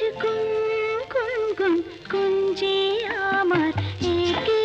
কুম কুম কুম কুঞ্জে আমার একে